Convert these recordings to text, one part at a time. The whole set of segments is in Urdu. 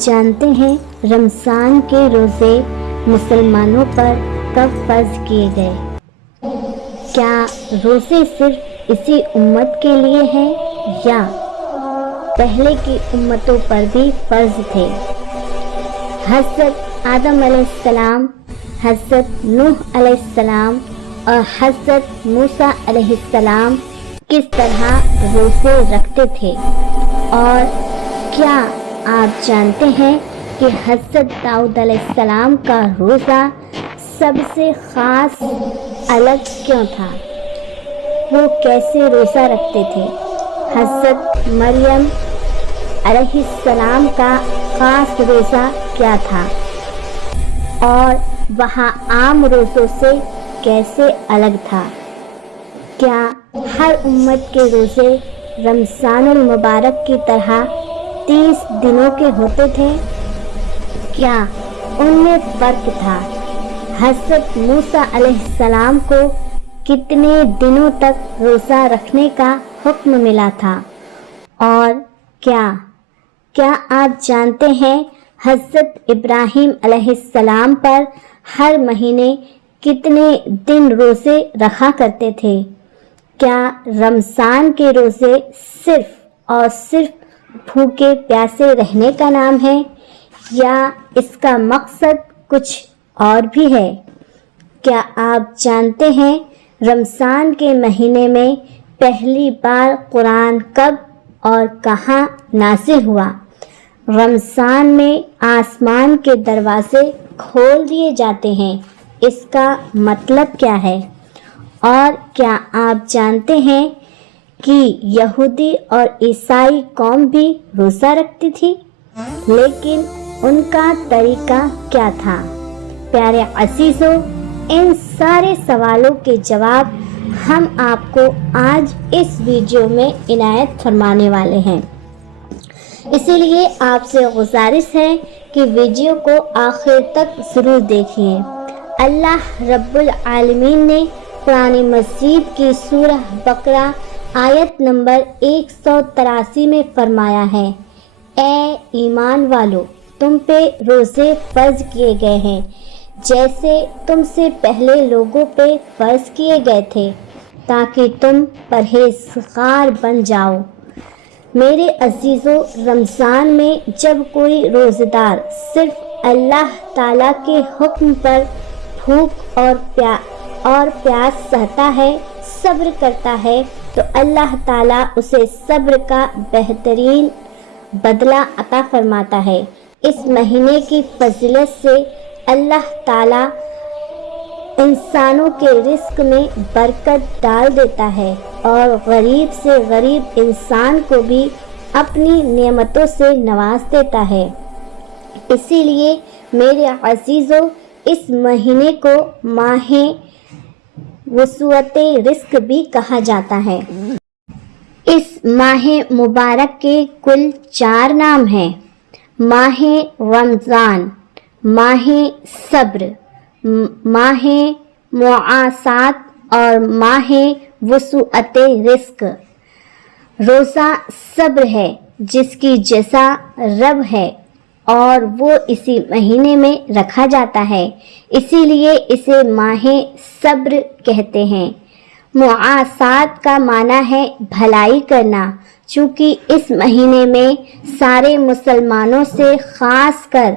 جانتے ہیں رمضان کے روزے مسلمانوں پر کب فرض کیے گئے؟ کیا روزے صرف اسی امت کے لیے ہیں یا پہلے کی امتوں پر بھی فرض تھے؟ حضرت آدم علیہ السلام، حضرت نوح علیہ السلام اور حضرت موسیٰ علیہ السلام کس طرح روزے رکھتے تھے؟ اور کیا آپ جانتے ہیں کہ حضرت داؤد علیہ السلام کا روزہ سب سے خاص الگ کیوں تھا؟ وہ کیسے روزہ رکھتے تھے؟ حضرت مریم علیہ السلام کا خاص روزہ کیا تھا اور وہاں عام روزوں سے کیسے الگ تھا؟ کیا ہر امت کے روزے رمضان المبارک کی طرح 30 دنوں کے ہوتے تھے؟ کیا ان میں فرق تھا؟ حضرت موسیٰ علیہ السلام کو کتنے دنوں تک روزہ رکھنے کا حکم ملا تھا؟ اور کیا آپ جانتے ہیں حضرت ابراہیم علیہ السلام پر ہر مہینے کتنے دن روزے رکھا کرتے تھے؟ کیا رمضان کے روزے صرف اور صرف بھوکے پیاسے رہنے کا نام ہے یا اس کا مقصد کچھ اور بھی ہے؟ کیا آپ جانتے ہیں رمضان کے مہینے میں پہلی بار قرآن کب اور کہاں نازل ہوا؟ رمضان میں آسمان کے دروازے کھول دیے جاتے ہیں، اس کا مطلب کیا ہے؟ اور کیا آپ جانتے ہیں کہ یہودی اور عیسائی قوم بھی روزہ رکھتی تھی، لیکن ان کا طریقہ کیا تھا؟ پیارے عزیزو، ان سارے سوالوں کے جواب ہم آپ کو آج اس ویڈیو میں عنایت فرمانے والے ہیں، اسی لیے آپ سے گزارش ہے کہ ویڈیو کو آخر تک ضرور دیکھیے۔ اللہ رب العالمین نے قرآن مجید کی سورہ بقرہ آیت نمبر 183 میں فرمایا ہے، اے ایمان والو، تم پہ روزے فرض کیے گئے ہیں جیسے تم سے پہلے لوگوں پہ فرض کیے گئے تھے تاکہ تم پرہیزگار بن جاؤ۔ میرے عزیزو، رمضان میں جب کوئی روزہ دار صرف اللہ تعالیٰ کے حکم پر بھوک اور پیاس سہتا ہے، صبر کرتا ہے، تو اللہ تعالیٰ اسے صبر کا بہترین بدلہ عطا فرماتا ہے۔ اس مہینے کی فضیلت سے اللہ تعالیٰ انسانوں کے رزق میں برکت ڈال دیتا ہے اور غریب سے غریب انسان کو بھی اپنی نعمتوں سے نواز دیتا ہے۔ اسی لیے میرے عزیزو، اس مہینے کو ماہ وسعت رزق بھی کہا جاتا ہے۔ اس ماہ مبارک کے کل 4 نام ہیں: ماہ رمضان، ماہ صبر، ماہ مواسات اور ماہ وسعت رزق۔ روزہ صبر ہے جس کی جزا رب ہے اور وہ اسی مہینے میں رکھا جاتا ہے، اسی لیے اسے ماہ صبر کہتے ہیں۔ مواسات کا معنی ہے بھلائی کرنا، چونکہ اس مہینے میں سارے مسلمانوں سے خاص کر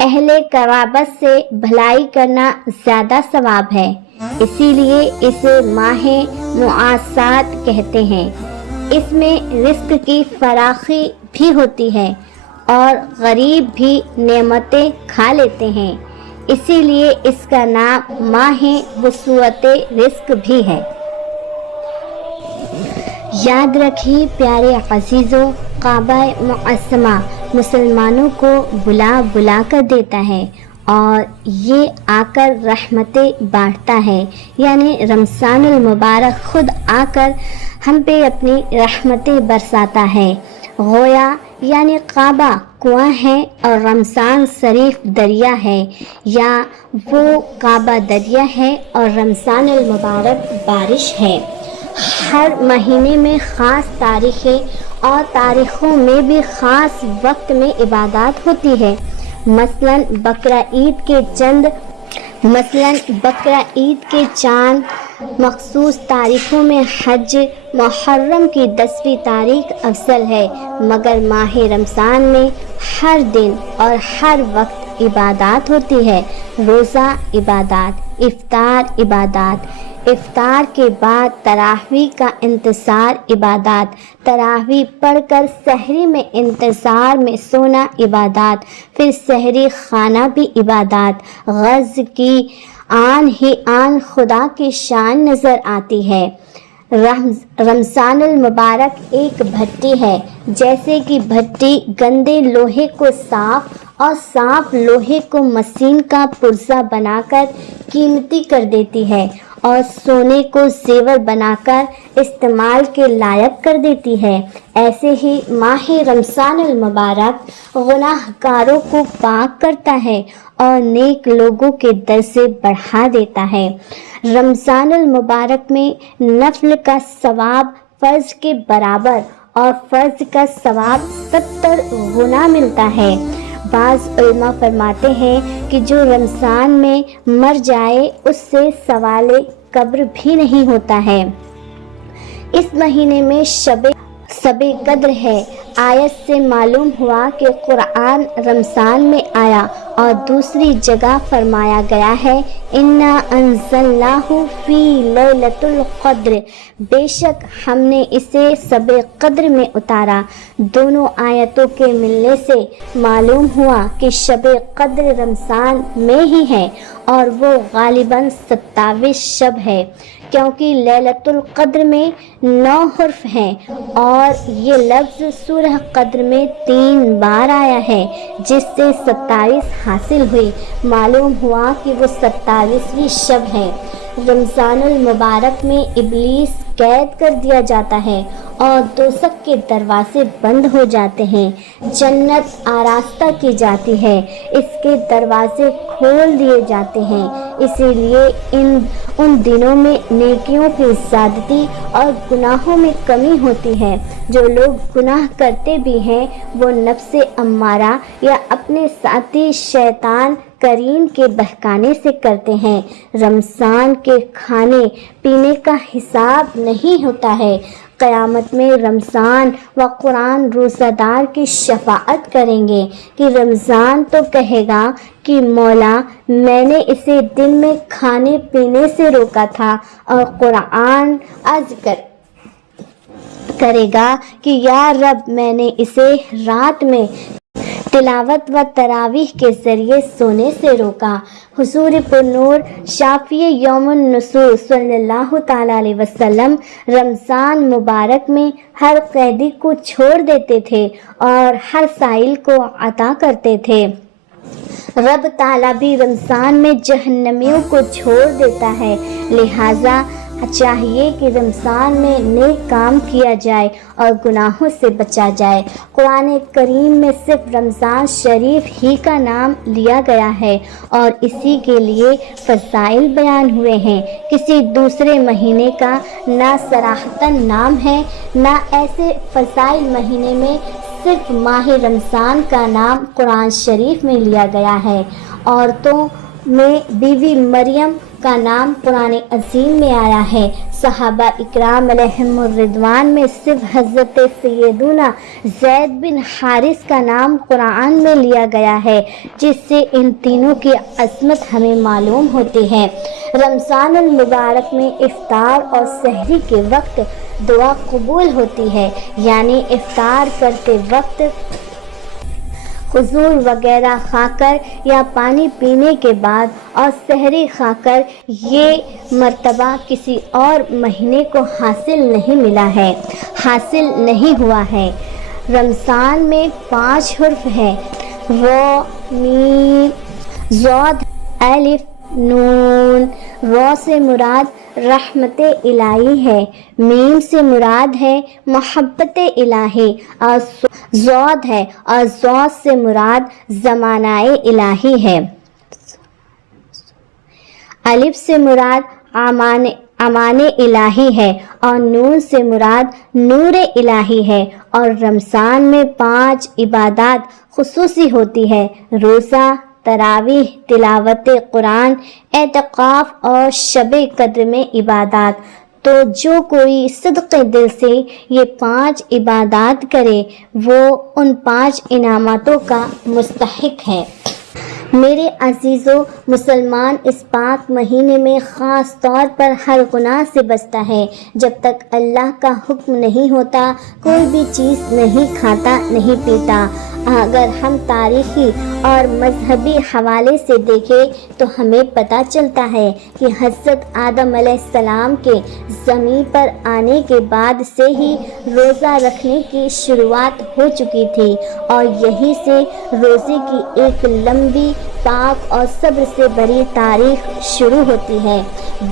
اہل قرابت سے بھلائی کرنا زیادہ ثواب ہے، اسی لیے اسے ماہ مواسات کہتے ہیں۔ اس میں رزق کی فراخی بھی ہوتی ہے اور غریب بھی نعمتیں کھا لیتے ہیں، اسی لیے اس کا نام ماہ وسعت رزق بھی ہے۔ یاد رکھیے پیارے عزیزو، کعبہ معظمہ مسلمانوں کو بلا بلا کر دیتا ہے اور یہ آ کر رحمتیں بانٹتا ہے، یعنی رمضان المبارک خود آ کر ہم پہ اپنی رحمتیں برساتا ہے۔ گویا یعنی کعبہ کنواں ہے اور رمضان شریف دریا ہے، یا وہ کعبہ دریا ہے اور رمضان المبارک بارش ہے۔ ہر مہینے میں خاص تاریخیں اور تاریخوں میں بھی خاص وقت میں عبادات ہوتی ہے۔ مثلاً بقرہ عید کے چاند مخصوص تاریخوں میں حج محرم کی 10ویں تاریخ افضل ہے، مگر ماہ رمضان میں ہر دن اور ہر وقت عبادات ہوتی ہے۔ روزہ عبادات، افطار کے بعد تراویح کا انتظار عبادات، تراویح پڑھ کر سحری میں انتظار میں سونا عبادات، پھر سحری کھانا بھی عبادات۔ غرض کی آن ہی آن خدا کی شان نظر آتی ہے۔ رمضان المبارک ایک بھٹی ہے، جیسے کہ بھٹی گندے لوہے کو صاف اور صاف لوہے کو مسین کا پرزہ بنا کر قیمتی کر دیتی ہے اور سونے کو زیور بنا کر استعمال کے لائق کر دیتی ہے، ایسے ہی ماہ رمضان المبارک گناہ گاروں کو پاک کرتا ہے اور نیک لوگوں کے درجے بڑھا دیتا ہے۔ رمضان المبارک میں نفل کا ثواب فرض کے برابر اور فرض کا ثواب 70 گنا ملتا ہے۔ بعض علماء فرماتے ہیں کہ جو رمضان میں مر جائے اس سے سوال قبر بھی نہیں ہوتا ہے۔ اس مہینے میں شب قدر ہے۔ آیت سے معلوم ہوا کہ قرآن رمضان میں آیا اور دوسری جگہ فرمایا گیا ہے اِنَّا أَنزَلْنَاهُ فِي لَيْلَةِ الْقَدْرِ، بے شک ہم نے اسے شب قدر میں اتارا۔ دونوں آیتوں کے ملنے سے معلوم ہوا کہ شب قدر رمضان میں ہی ہے اور وہ غالباً 27 شب ہے، کیونکہ لیلۃ القدر میں 9 حرف ہیں اور یہ لفظ سورہ قدر میں 3 بار آیا ہے، جس سے 27 حاصل ہوئی۔ معلوم ہوا کہ وہ 27ویں شب ہے۔ رمضان المبارک میں ابلیس قید کر دیا جاتا ہے اور دوزخ کے دروازے بند ہو جاتے ہیں، جنت آراستہ کی جاتی ہے، اس کے دروازے کھول دیے جاتے ہیں۔ اسی لیے ان دنوں میں نیکیوں کی زیادتی اور گناہوں میں کمی ہوتی ہے۔ جو لوگ گناہ کرتے بھی ہیں وہ نفس امارہ یا اپنے ساتھی شیطان کرین کے بہکانے سے کرتے ہیں۔ رمضان کے کھانے پینے کا حساب نہیں ہوتا ہے۔ قیامت میں رمضان و قرآن روزہ دار کی شفاعت کریں گے کہ رمضان تو کہے گا کہ مولا میں نے اسے دن میں کھانے پینے سے روکا تھا، اور قرآن عرض کرے گا کہ یا رب میں نے اسے رات میں تلاوت و تراویح کے ذریعے سونے سے روکا۔ حضور پرنور شافعی یوم النصور صلی اللہ تعالیٰ علیہ وسلم رمضان مبارک میں ہر قیدی کو چھوڑ دیتے تھے اور ہر سائل کو عطا کرتے تھے۔ رب تعالیٰ بھی رمضان میں جہنمیوں کو چھوڑ دیتا ہے، لہٰذا چاہیے کہ رمضان میں نیک کام کیا جائے اور گناہوں سے بچا جائے۔ قرآن کریم میں صرف رمضان شریف ہی کا نام لیا گیا ہے اور اسی کے لیے فضائل بیان ہوئے ہیں۔ کسی دوسرے مہینے کا نہ صراحتاً نام ہے، نہ ایسے فضائل مہینے میں صرف ماہ رمضان کا نام قرآن شریف میں لیا گیا ہے۔ عورتوں میں بیوی مریم کا نام قرآن عظیم میں آیا ہے۔ صحابہ اکرام علیہم الرضوان میں صرف حضرت سیدنا زید بن حارث کا نام قرآن میں لیا گیا ہے، جس سے ان تینوں کی عظمت ہمیں معلوم ہوتی ہے۔ رمضان المبارک میں افطار اور سحری کے وقت دعا قبول ہوتی ہے، یعنی افطار کرتے وقت کھجور وغیرہ کھا کر یا پانی پینے کے بعد اور سحری کھا کر یہ مرتبہ کسی اور مہینے کو حاصل نہیں ہوا ہے۔ رمضان میں 5 حرف ہیں، رو، میم، ضاد، الف، نون۔ رو سے مراد رحمت الہی ہے، میم سے مراد ہے محبت الہی، اور ضاد ہے، اور ضاد سے مراد زمانہ الہی ہے۔ الف سے مراد امان الہی ہے اور نور سے مراد نور الہی ہے۔ اور رمضان میں 5 عبادات خصوصی ہوتی ہے: روزہ، تراویح، تلاوت قرآن، اعتکاف اور شب قدر میں عبادات۔ تو جو کوئی صدق دل سے یہ 5 عبادات کرے وہ ان 5 انعاماتوں کا مستحق ہے۔ میرے عزیزو، مسلمان اس پاک مہینے میں خاص طور پر ہر گناہ سے بچتا ہے۔ جب تک اللہ کا حکم نہیں ہوتا کوئی بھی چیز نہیں کھاتا، نہیں پیتا۔ اگر ہم تاریخی اور مذہبی حوالے سے دیکھیں تو ہمیں پتہ چلتا ہے کہ حضرت آدم علیہ السلام کے زمین پر آنے کے بعد سے ہی روزہ رکھنے کی شروعات ہو چکی تھی، اور یہیں سے روزے کی ایک لمبی، پاک اور صبر سے بھری تاریخ شروع ہوتی ہے۔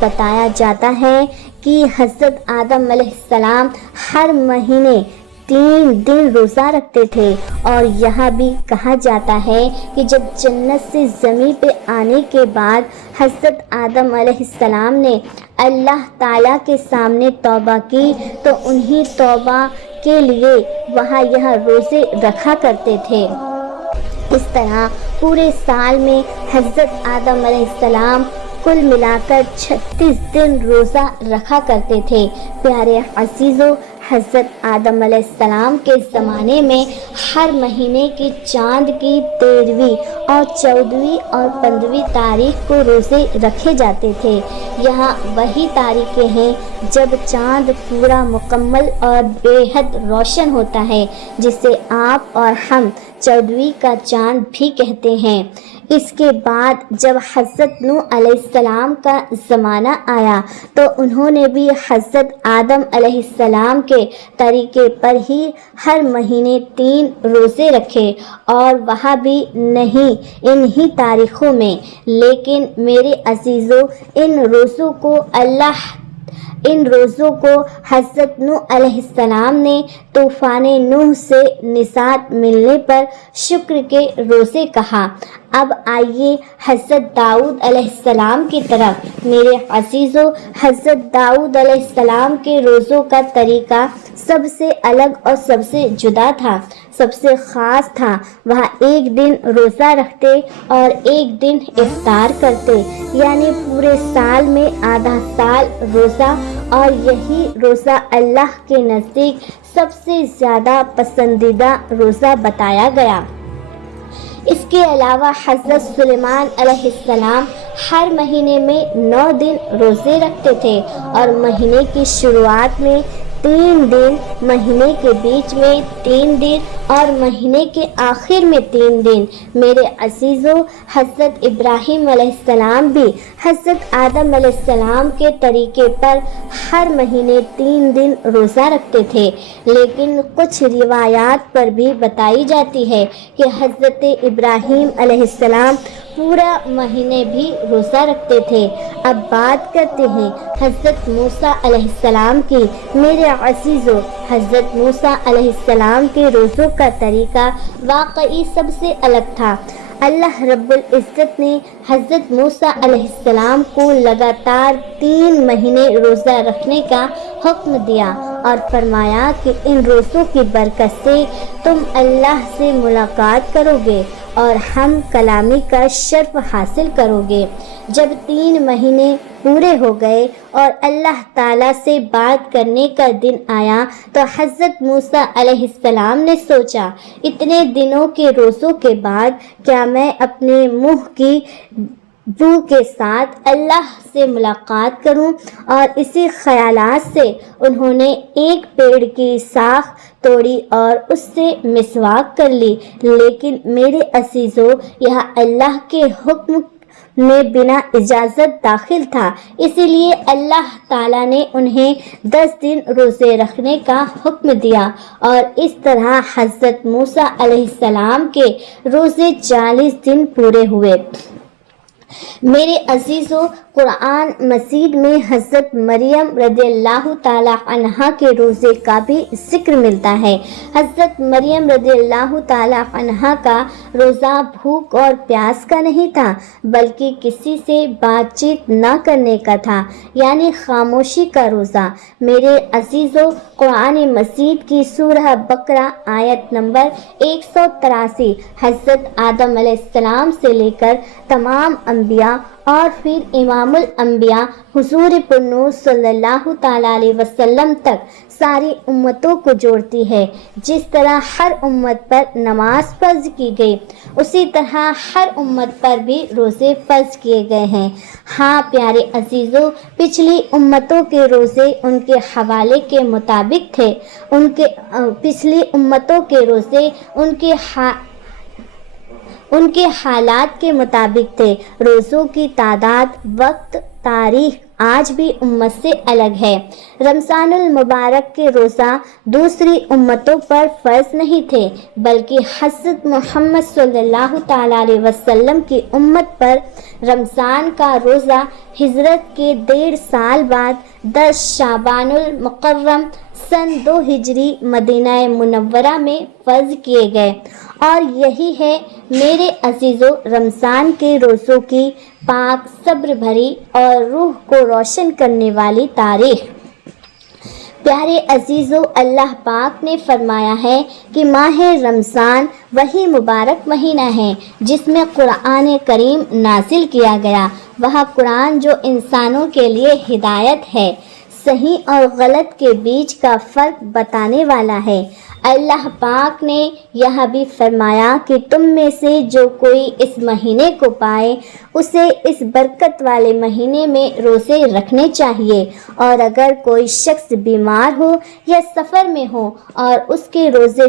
بتایا جاتا ہے کہ حضرت آدم علیہ السلام ہر مہینے 3 دن روزہ رکھتے تھے، اور یہاں بھی کہا جاتا ہے کہ جب جنت سے زمین پہ آنے کے بعد حضرت آدم علیہ السلام نے اللہ تعالیٰ کے سامنے توبہ کی تو انہی توبہ کے لیے وہاں یہ روزے رکھا کرتے تھے۔ اس طرح پورے سال میں حضرت آدم علیہ السلام کل ملا کر 36 دن روزہ رکھا کرتے تھے۔ پیارے عزیزو، حضرت آدم علیہ السلام کے زمانے میں ہر مہینے کی چاند کی 13ویں اور 14ویں اور 15ویں تاریخ کو روزے رکھے جاتے تھے۔ یہاں وہی تاریخیں ہیں جب چاند پورا مکمل اور بے حد روشن ہوتا ہے، جسے آپ اور ہم 14ویں کا چاند بھی کہتے ہیں۔ اس کے بعد جب حضرت نوح علیہ السلام کا زمانہ آیا تو انہوں نے بھی حضرت آدم علیہ السلام کے طریقے پر ہی ہر مہینے 3 روزے رکھے، اور وہاں بھی نہیں انہی تاریخوں میں۔ لیکن میرے عزیزو، ان روزوں کو حضرت نوح علیہ السلام نے طوفان نوح سے نجات ملنے پر شکر کے روزے کہا۔ اب آئیے حضرت داؤد علیہ السلام کی طرف۔ میرے عزیزو، حضرت داؤد علیہ السلام کے روزوں کا طریقہ سب سے الگ اور سب سے جدا تھا، سب سے خاص تھا۔ وہاں 1 دن روزہ رکھتے اور 1 دن افطار کرتے، یعنی پورے سال میں آدھا سال روزہ، اور یہی روزہ اللہ کے نزدیک سب سے زیادہ پسندیدہ روزہ بتایا گیا۔ اس کے علاوہ حضرت سلیمان علیہ السلام ہر مہینے میں 9 دن روزے رکھتے تھے، اور مہینے کی شروعات میں 3 دن، مہینے کے بیچ میں 3 دن اور مہینے کے آخر میں 3 دن۔ میرے عزیزو، حضرت ابراہیم علیہ السلام بھی حضرت آدم علیہ السلام کے طریقے پر ہر مہینے 3 دن روزہ رکھتے تھے، لیکن کچھ روایات پر بھی بتائی جاتی ہے کہ حضرت ابراہیم علیہ السلام پورا مہینے بھی روزہ رکھتے تھے۔ اب بات کرتے ہیں حضرت موسیٰ علیہ السلام کی۔ میرے عزیزو، حضرت موسیٰ علیہ السلام کے روزوں کا طریقہ واقعی سب سے الگ تھا۔ اللہ رب العزت نے حضرت موسیٰ علیہ السلام کو لگاتار 3 مہینے روزہ رکھنے کا حکم دیا، اور فرمایا کہ ان روزوں کی برکت سے تم اللہ سے ملاقات کرو گے اور ہم کلامی کا شرف حاصل کرو گے۔ جب 3 مہینے پورے ہو گئے اور اللہ تعالیٰ سے بات کرنے کا دن آیا تو حضرت موسیٰ علیہ السلام نے سوچا، اتنے دنوں کے روزوں کے بعد کیا میں اپنے منہ کی بو کے ساتھ اللہ سے ملاقات کروں؟ اور اسی خیالات سے انہوں نے ایک پیڑ کی شاخ توڑی اور اس سے مسواک کر لی۔ لیکن میرے عزیزو، یہ اللہ کے حکم میں بنا اجازت داخل تھا، اسی لیے اللہ تعالیٰ نے انہیں 10 دن روزے رکھنے کا حکم دیا، اور اس طرح حضرت موسیٰ علیہ السلام کے روزے 40 دن پورے ہوئے۔ میرے عزیزو، قرآن مجید میں حضرت مریم رضی اللہ تعالی عنہا کے روزے کا بھی ذکر ملتا ہے۔ حضرت مریم رضی اللہ تعالی عنہا کا روزہ بھوک اور پیاس کا نہیں تھا، بلکہ کسی سے بات چیت نہ کرنے کا تھا، یعنی خاموشی کا روزہ۔ میرے عزیزو، قرآن مجید کی سورہ بقرہ آیت نمبر 183 حضرت آدم علیہ السلام سے لے کر تمام انبیاء اور پھر امام الانبیاء حضور پرنور صلی اللہ تعالیٰ علیہ وسلم تک ساری امتوں کو جوڑتی ہے۔ جس طرح ہر امت پر نماز فرض کی گئی، اسی طرح ہر امت پر بھی روزے فرض کیے گئے ہیں۔ ہاں پیارے عزیزو، پچھلی امتوں کے روزے ان کے حوالے کے مطابق تھے، پچھلی امتوں کے روزے ان کے حالات کے مطابق تھے۔ روزوں کی تعداد، وقت، تاریخ آج بھی امت سے الگ ہے۔ رمضان المبارک کے روزہ دوسری امتوں پر فرض نہیں تھے، بلکہ حضرت محمد صلی اللہ تعالیٰ علیہ وسلم کی امت پر رمضان کا روزہ ہجرت کے 1.5 سال بعد 10 شعبان المکرم سن 2 ہجری مدینہ منورہ میں فرض کیے گئے، اور یہی ہے میرے عزیزو رمضان کے روزوں کی پاک، صبر بھری اور روح کو روشن کرنے والی تاریخ۔ پیارے عزیزو، اللہ پاک نے فرمایا ہے کہ ماہ رمضان وہی مبارک مہینہ ہے جس میں قرآن کریم نازل کیا گیا۔ وہ قرآن جو انسانوں کے لیے ہدایت ہے، صحیح اور غلط کے بیچ کا فرق بتانے والا ہے۔ اللہ پاک نے یہ بھی فرمایا کہ تم میں سے جو کوئی اس مہینے کو پائے اسے اس برکت والے مہینے میں روزے رکھنے چاہیے، اور اگر کوئی شخص بیمار ہو یا سفر میں ہو اور اس کے روزے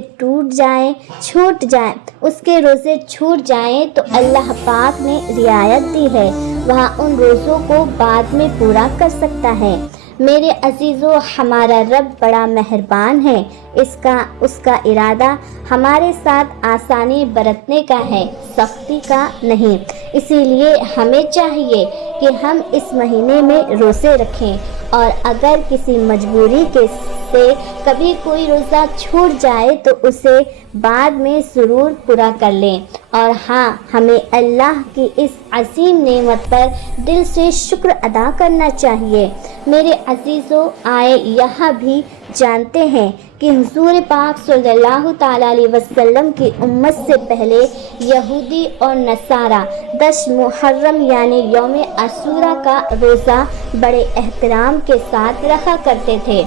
چھوٹ جائیں تو اللہ پاک نے رعایت دی ہے، وہاں ان روزوں کو بعد میں پورا کر سکتا ہے۔ میرے عزیزو، ہمارا رب بڑا مہربان ہے، اس کا ارادہ ہمارے ساتھ آسانی برتنے کا ہے، سختی کا نہیں۔ اسی لیے ہمیں چاہیے کہ ہم اس مہینے میں روزے رکھیں، اور اگر کسی مجبوری سے کبھی کوئی روزہ چھوٹ جائے تو اسے بعد میں ضرور پورا کر لیں۔ اور ہاں، ہمیں اللہ کی اس عظیم نعمت پر دل سے شکر ادا کرنا چاہیے۔ میرے عزیزو، آئے یہاں بھی جانتے ہیں کہ حضور پاک صلی اللہ تعالیٰ علیہ وسلم کی امت سے پہلے یہودی اور نصارہ 10 محرم یعنی یوم عاشوراء کا روزہ بڑے احترام کے ساتھ رکھا کرتے تھے۔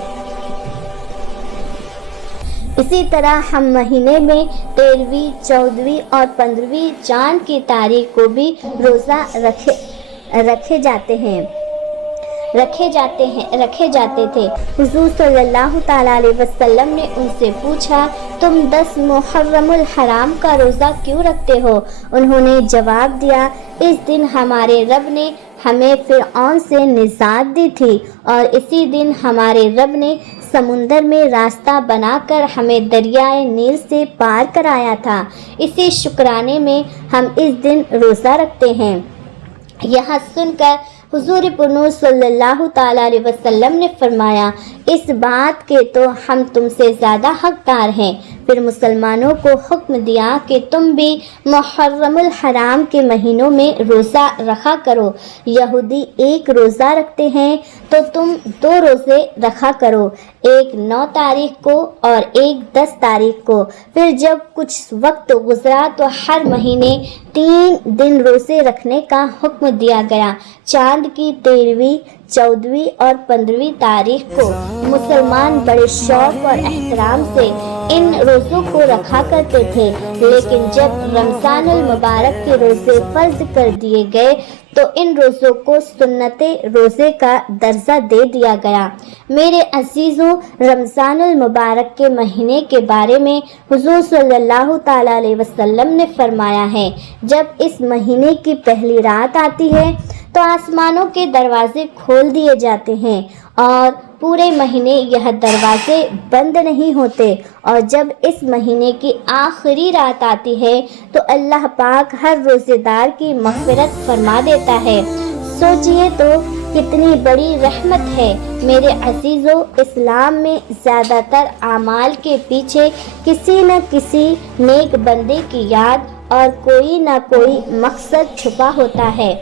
اسی طرح ہم مہینے میں 13ویں، 14ویں اور 15ویں چاند کی تاریخ کو بھی روزہ رکھے جاتے تھے۔ حضور صلی اللہ تعالیٰ علیہ وسلم نے ان سے پوچھا، تم 10 محرم الحرام کا روزہ کیوں رکھتے ہو؟ انہوں نے جواب دیا، اس دن ہمارے رب نے ہمیں فرعون سے نجات دی تھی، اور اسی دن ہمارے رب نے سمندر میں راستہ بنا کر ہمیں دریائے نیل سے پار کرایا تھا۔ اسی شکرانے میں ہم اس دن روزہ رکھتے ہیں۔ یہاں سن کر حضور پرنور صلی اللہ تعالیٰ علیہ وسلم نے فرمایا، اس بات کے تو ہم تم سے زیادہ حقدار ہیں۔ پھر مسلمانوں کو حکم دیا کہ تم بھی محرم الحرام کے مہینوں میں روزہ رکھا کرو۔ یہودی 1 روزہ رکھتے ہیں تو تم 2 روزے رکھا کرو، ایک 9 تاریخ کو اور ایک 10 تاریخ کو۔ پھر جب کچھ وقت گزرا تو ہر مہینے 3 دن روزے رکھنے کا حکم دیا گیا۔ چاند کی 13ویں، 14ویں اور 15ویں تاریخ کو مسلمان بڑے شوق اور احترام سے ان روزوں کو رکھا کرتے تھے، لیکن جب رمضان المبارک کے روزے فرض کر دیے گئے تو ان روزوں کو سنت روزے کا درجہ دے دیا گیا۔ میرے عزیزو، رمضان المبارک کے مہینے کے بارے میں حضور صلی اللہ تعالیٰ علیہ وسلم نے فرمایا ہے، جب اس مہینے کی پہلی رات آتی ہے تو آسمانوں کے دروازے کھول دیے جاتے ہیں اور پورے مہینے یہ دروازے بند نہیں ہوتے، اور جب اس مہینے کی آخری رات آتی ہے تو اللہ پاک ہر روزے دار کی مغفرت فرما دیتا ہے۔ سوچئے تو کتنی بڑی رحمت ہے۔ میرے عزیزو، اسلام میں زیادہ تر اعمال کے پیچھے کسی نہ کسی نیک بندے کی یاد اور کوئی نہ کوئی مقصد چھپا ہوتا ہے۔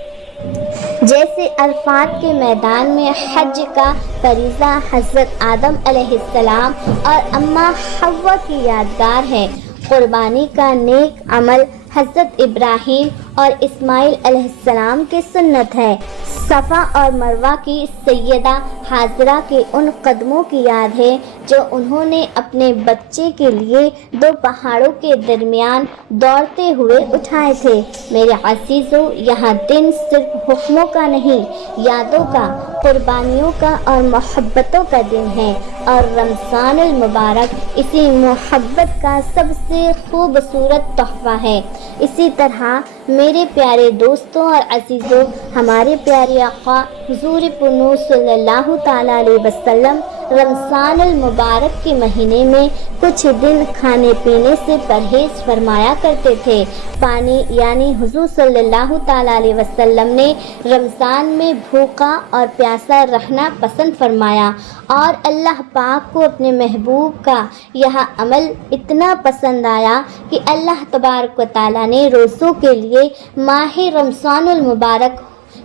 جیسے عرفات کے میدان میں حج کا فریضہ حضرت آدم علیہ السلام اور اماں حوا کی یادگار ہے۔ قربانی کا نیک عمل حضرت ابراہیم اور اسماعیل علیہ السلام کی سنت ہے۔ صفا اور مروہ کی سیدہ حاجرہ کے ان قدموں کی یاد ہے جو انہوں نے اپنے بچے کے لیے 2 پہاڑوں کے درمیان دوڑتے ہوئے اٹھائے تھے۔ میرے عزیزو، یہاں دن صرف حکموں کا نہیں، یادوں کا، قربانیوں کا اور محبتوں کا دن ہے، اور رمضان المبارک اسی محبت کا سب سے خوبصورت تحفہ ہے۔ اسی طرح میرے پیارے دوستوں اور عزیزوں، ہمارے پیارے آقا حضور پنو صلی اللہ تعالیٰ علیہ وسلم رمضان المبارک کے مہینے میں کچھ دن کھانے پینے سے پرہیز فرمایا کرتے تھے۔ پانی یعنی حضور صلی اللہ تعالیٰ علیہ وسلم نے رمضان میں بھوکا اور پیاسا رہنا پسند فرمایا، اور اللہ پاک کو اپنے محبوب کا یہ عمل اتنا پسند آیا کہ اللہ تبارک و تعالیٰ نے روزوں کے لیے ماہ رمضان المبارک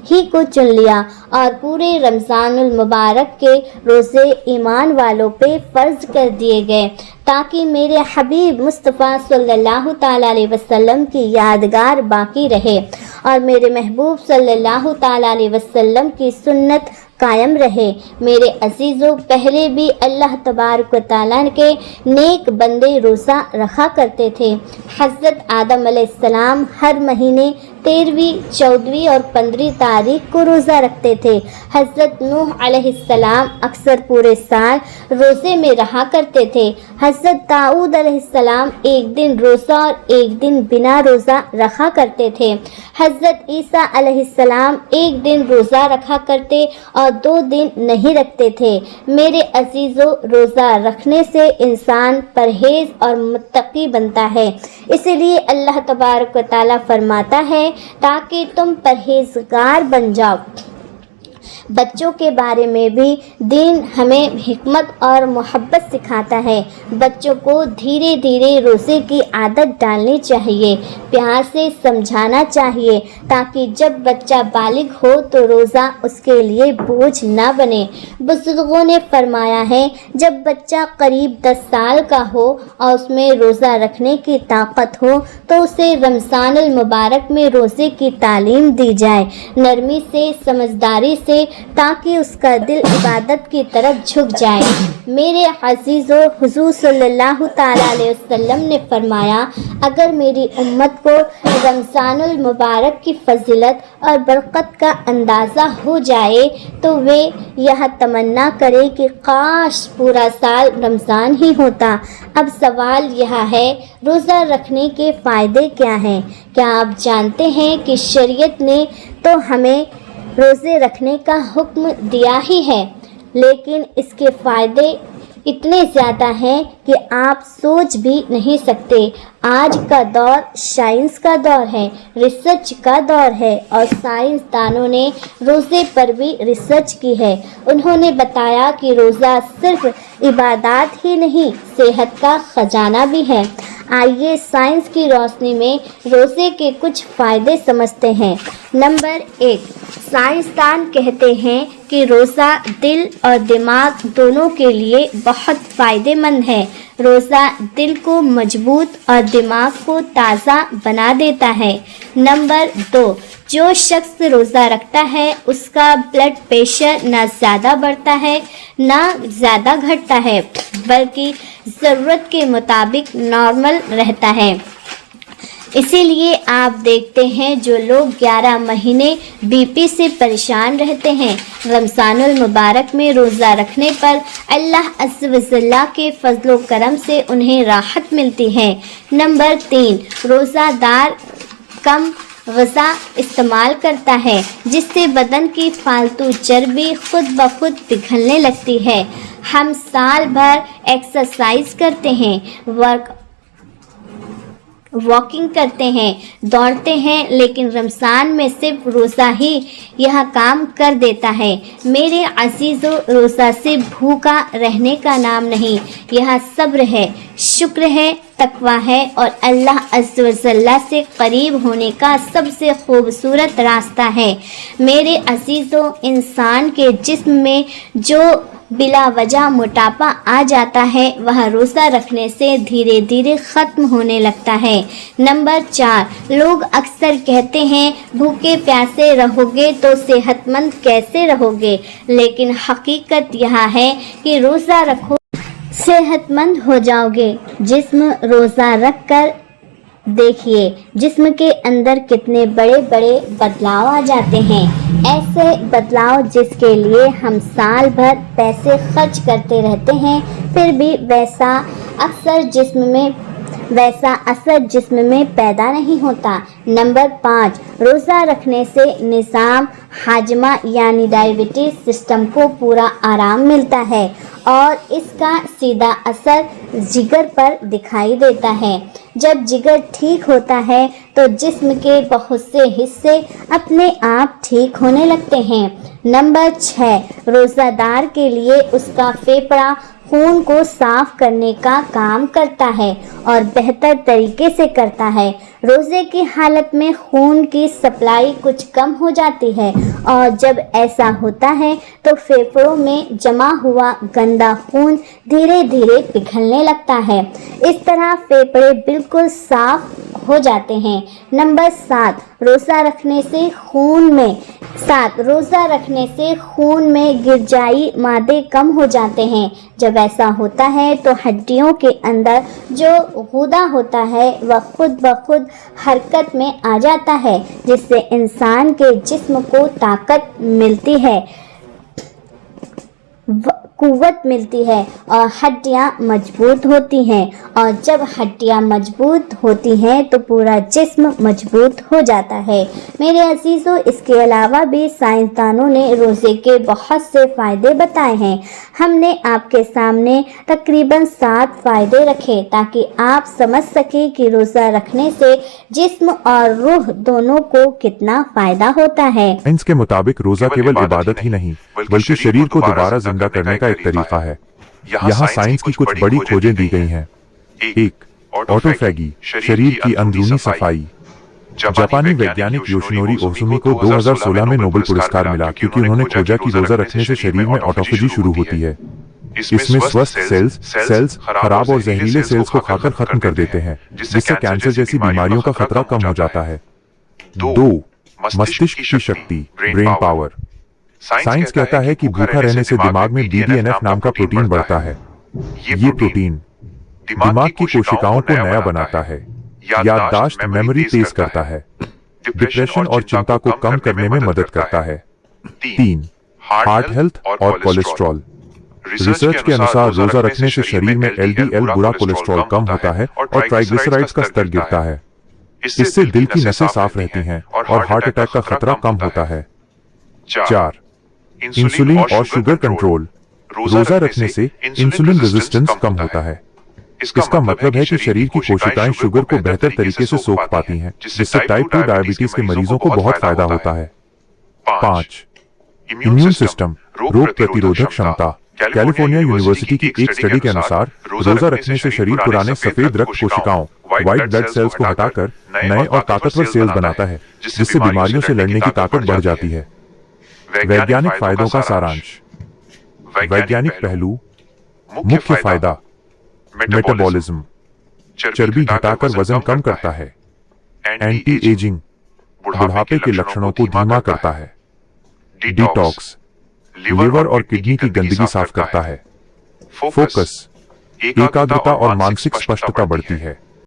ہی کو چن لیا، اور پورے رمضان المبارک کے روزے ایمان والوں پہ فرض کر دیے گئے تاکہ میرے حبیب مصطفیٰ صلی اللہ تعالیٰ علیہ وسلم کی یادگار باقی رہے، اور میرے محبوب صلی اللہ تعالیٰ علیہ وسلم کی سنت قائم رہے۔ میرے عزیزوں، پہلے بھی اللہ تبارک و تعالیٰ کے نیک بندے روزہ رکھا کرتے تھے۔ حضرت آدم علیہ السلام ہر مہینے 13ویں، 14ویں اور 15ویں تاریخ کو روزہ رکھتے تھے۔ حضرت نوح علیہ السلام اکثر پورے سال روزے میں رہا کرتے تھے۔ حضرت داؤد علیہ السلام ایک دن روزہ اور ایک دن بنا روزہ رکھا کرتے تھے۔ حضرت عیسیٰ علیہ السلام ایک دن روزہ رکھا کرتے اور 2 دن نہیں رکھتے تھے۔ میرے عزیزو، روزہ رکھنے سے انسان پرہیز اور متقی بنتا ہے، اسی لیے اللہ تبارک و تعالیٰ فرماتا ہے تاکہ تم پرہیزگار بن جاؤ۔ بچوں کے بارے میں بھی دین ہمیں حکمت اور محبت سکھاتا ہے۔ بچوں کو دھیرے دھیرے روزے کی عادت ڈالنی چاہیے، پیار سے سمجھانا چاہیے تاکہ جب بچہ بالغ ہو تو روزہ اس کے لیے بوجھ نہ بنے۔ بزرگوں نے فرمایا ہے، جب بچہ قریب 10 سال کا ہو اور اس میں روزہ رکھنے کی طاقت ہو تو اسے رمضان المبارک میں روزے کی تعلیم دی جائے، نرمی سے، سمجھداری سے، تاکہ اس کا دل عبادت کی طرف جھک جائے۔ میرے عزیزو، حضور صلی اللہ تعالیٰ علیہ وسلم نے فرمایا، اگر میری امت کو رمضان المبارک کی فضیلت اور برکت کا اندازہ ہو جائے تو وہ یہ تمنا کرے کہ کاش پورا سال رمضان ہی ہوتا۔ اب سوال یہ ہے، روزہ رکھنے کے فائدے کیا ہیں؟ کیا آپ جانتے ہیں کہ شریعت نے تو ہمیں روزے رکھنے کا حکم دیا ہی ہے، لیکن اس کے فائدے اتنے زیادہ ہیں کہ آپ سوچ بھی نہیں سکتے۔ آج کا دور سائنس کا دور ہے، ریسرچ کا دور ہے، اور سائنسدانوں نے روزے پر بھی ریسرچ کی ہے۔ انہوں نے بتایا کہ روزہ صرف عبادات ہی نہیں، صحت کا خزانہ بھی ہے۔ آئیے سائنس کی روشنی میں روزے کے کچھ فائدے سمجھتے ہیں۔ نمبر 1، سائنسدان کہتے ہیں کہ روزہ دل اور دماغ دونوں کے لیے بہت فائدہ مند ہے۔ روزہ دل کو مضبوط اور دماغ کو تازہ بنا دیتا ہے۔ نمبر 2، جو شخص روزہ رکھتا ہے اس کا بلڈ پریشر نہ زیادہ بڑھتا ہے نہ زیادہ گھٹتا ہے، بلکہ ضرورت کے مطابق نارمل رہتا ہے۔ اسی لیے آپ دیکھتے ہیں جو لوگ 11 مہینے بی پی سے پریشان رہتے ہیں، رمضان المبارک میں روزہ رکھنے پر اللہ عز و جل کے فضل و کرم سے انہیں راحت ملتی ہے۔ نمبر 3، روزہ دار کم غذا استعمال کرتا ہے جس سے بدن کی فالتو چربی خود بخود پگھلنے لگتی ہے۔ ہم سال بھر ایکسرسائز کرتے ہیں، واکنگ کرتے ہیں، دوڑتے ہیں، لیکن رمضان میں صرف روزہ ہی یہ کام کر دیتا ہے۔ میرے عزیزو، روزہ سے بھوکا رہنے کا نام نہیں، یہ صبر ہے، شکر ہے، تقویٰ ہے اور اللہ عز و جل سے قریب ہونے کا سب سے خوبصورت راستہ ہے۔ میرے عزیزو، انسان کے جسم میں جو بلا وجہ موٹاپا آ جاتا ہے وہ روزہ رکھنے سے دھیرے دھیرے ختم ہونے لگتا ہے۔ نمبر 4، لوگ اکثر کہتے ہیں بھوکے پیاسے رہو گے تو صحت مند کیسے رہو گے، لیکن حقیقت یہ ہے کہ روزہ رکھو صحت مند ہو جاؤ گے۔ جسم روزہ رکھ کر دیکھیے جسم کے اندر کتنے بڑے بڑے بدلاؤ آ جاتے ہیں، ایسے بدلاؤ جس کے لیے ہم سال بھر پیسے خرچ کرتے رہتے ہیں، پھر بھی ویسا اثر جسم میں پیدا نہیں ہوتا۔ نمبر 5، روزہ رکھنے سے نظام ہاضمہ یعنی ڈائجسٹو سسٹم کو پورا آرام ملتا ہے اور اس کا سیدھا اثر جگر پر دکھائی دیتا ہے۔ جب جگر ٹھیک ہوتا ہے تو جسم کے بہت سے حصے اپنے آپ ٹھیک ہونے لگتے ہیں۔ نمبر 6، روزہ دار کے لیے اس کا پھیپھڑا خون کو صاف کرنے کا کام کرتا ہے اور بہتر طریقے سے کرتا ہے۔ روزے کی حالت میں خون کی سپلائی کچھ کم ہو جاتی ہے اور جب ایسا ہوتا ہے تو پھیپھڑوں میں جمع ہوا گندا خون دھیرے دھیرے پگھلنے لگتا ہے، اس طرح پھیپھڑے بالکل صاف ہو جاتے ہیں۔ نمبر 7، روزہ رکھنے سے خون میں غذائی مادے کم ہو جاتے ہیں۔ جب ایسا ہوتا ہے تو ہڈیوں کے اندر جو غدہ ہوتا ہے وہ خود بخود حرکت میں آ جاتا ہے، جس سے انسان کے جسم کو طاقت ملتی ہے، قوت ملتی ہے اور ہڈیاں مضبوط ہوتی ہیں، اور جب ہڈیاں مضبوط ہوتی ہیں تو پورا جسم مضبوط ہو جاتا ہے۔ میرے عزیزو، اس کے علاوہ بھی سائنسدانوں نے روزے کے بہت سے فائدے بتائے ہیں۔ ہم نے آپ کے سامنے تقریباً 7 فائدے رکھے تاکہ آپ سمجھ سکیں کہ روزہ رکھنے سے جسم اور روح دونوں کو کتنا فائدہ ہوتا ہے۔ سائنس کے مطابق روزہ کیول عبادت ہی نہیں بلکہ شریر کو دوبارہ زندہ کرنے کا ایک طریقہ ہے۔ یہاں سائنس کی کچھ بڑی کھوجیں دی گئی ہیں۔ 1، آٹوفیگی، شریر کی اندرونی صفائی۔ جاپانی ویگیانک یوشینوری اوسومی کو 2016 میں نوبل پرسکار ملا کیونکہ انہوں نے کھوجا کہ روزہ رکھنے سے شریر میں آٹوفیجی شروع ہوتی ہے۔ اس میں سوستھ سیلز خراب اور زہریلے سیلز کو کھا کر ختم کر دیتے ہیں، جس سے کینسر جیسی بیماریوں کا خطرہ کم ہو جاتا ہے۔ 2، مستشک کی شکتی، برین پاور۔ سائنس کہتا ہے کہ بھوکا رہنے سے دماغ میں BDNF نام کا پروٹین بڑھتا ہے۔ یہ پروٹین دماغ کی کوشکاؤں کو نیا بناتا ہے، یادداشت میموری تیز کرتا ہے، ڈپریشن اور چنتا کو کم کرنے میں مدد کرتا ہے۔ 3، ہارٹ ہیلتھ اور کولیسٹرول۔ ریسرچ کے انسار روزہ رکھنے سے شریر میں LDL برا کولیسٹرول کم ہوتا ہے اور ٹرائیگلیسرائڈز کا سطر گرتا ہے۔ اس سے دل کی نسیں صاف رہتی ہیں اور ہارٹ اٹیک کا خطرہ کم ہوتا ہے۔ 4، انسولین اور شوگر کنٹرول۔ روزہ رکھنے سے انسولین ریزسٹنس کم ہوتا ہے۔ اس کا مطلب ہے کہ شریر کی کوشکائیں شوگر کو بہتر طریقے سے سوکھ پاتی ہیں، جس سے ٹائپ 2 ڈائبٹیز کے مریضوں کو بہت فائدہ ہوتا ہے۔ 5، امیون سسٹم، روگ پرتیرودھک شمتا۔ کیلیفورنیا یونیورسٹی کی ایک اسٹڈی کے انسار روزہ رکھنے سے شریر پرانے سفید رکت کوشکاؤں وائٹ بلڈ سیلز کو ہٹا کر نئے اور طاقتور سیلز بناتا ہے، جس سے بیماریوں سے لڑنے کی طاقت بڑھ جاتی ہے۔ ویگیانک فائدوں کا سارانش۔ ویگیانک پہلو۔ مکھیہ فائدہ: میٹابولزم، چربی گھٹا کر وزن کم کرتا ہے۔ اینٹی ایجنگ، بڑھاپے کے لکشنوں کو دھیما کرتا ہے۔ ڈیٹاکس، لیور اور کڈنی کی گندگی صاف کرتا ہے۔ فوکس، ایکاگرتا اور مانسک اسپشٹتا بڑھتی ہے۔